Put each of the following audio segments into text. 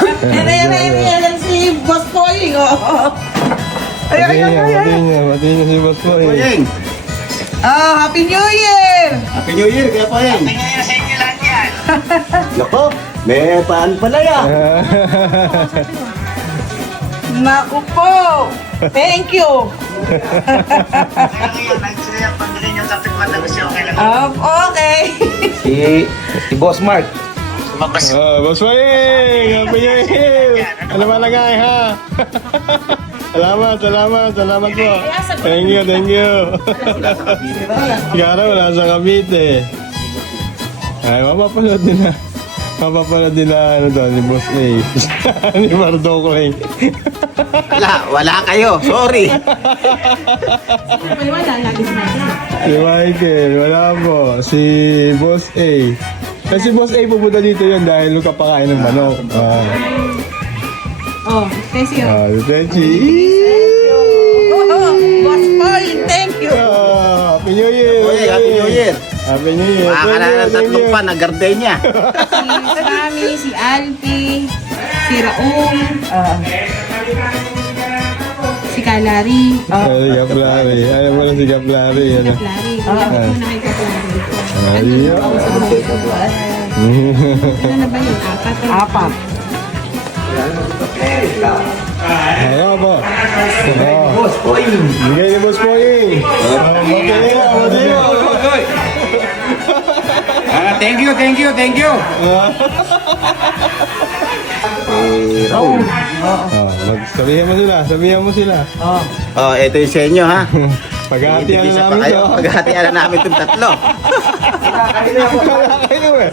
Yan si Boss Poying, oh. Pati niya si Boss Poy. Poyeng. Happy New Year! Happy New Year, Kuya Poyeng. Happy New Year sa inyo lahat yan. Nako, may paan pala ya. Naku po! Thank you! Kaya ngayon, nag-share pag rin yung topic ko na gusto okay lang. Okay. Si Boss Mark. Mabas. Boss Poy! Happy New Year! Ano ba lagay ha? Salamat po. Thank you. Gara wala sa Cavite. Ay, mapapanood nila ano daw, ni Boss A. Ni Mardoclay. Wala kayo. Sorry. Si Michael, wala po. Si Boss A. Kasi Boss A pupunta dito yun dahil kapakain ng manok. Thank you. Tenchi. Boss Poying, thank you. Happy New Year. Happy New Year. Happy New Year. Makakala ng tatlong pa na gardenia. Si Mami, si Alpi, si Raul, si Kalari, Si Gaplari. Ayaw mo na si Gaplari. Ano? Kaplari. Kaya mo na kay Kaplari. Ayaw. Ano na ba yun? Apat? Ayaw po. Boss Poyeng. Bigay ni Boss Poying. Thank you. Sabihan mo sila. Oh, ito yung sa inyo, ha? Paghahatian na Isa pa namin kayo. to. Paghahatian na namin itong tatlo. Wala kayo eh.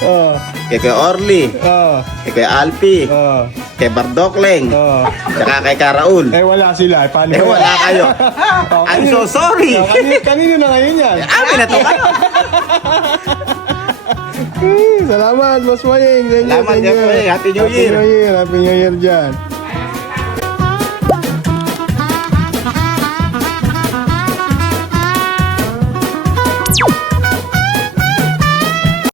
Oh, Kay Kuya Orly. oh, Kay Kuya Alpi. oh, Kay Bardokleng. oh. Tsaka kay Karaul. Eh wala sila. Paano? Wala kayo. I'm so sorry. Kanino na ngayon yan? Amin na to kayo. Salamat, Boss Poying. Thank you, Salamat, thank you. Boss Poying. Happy New Year. Happy New Year dyan.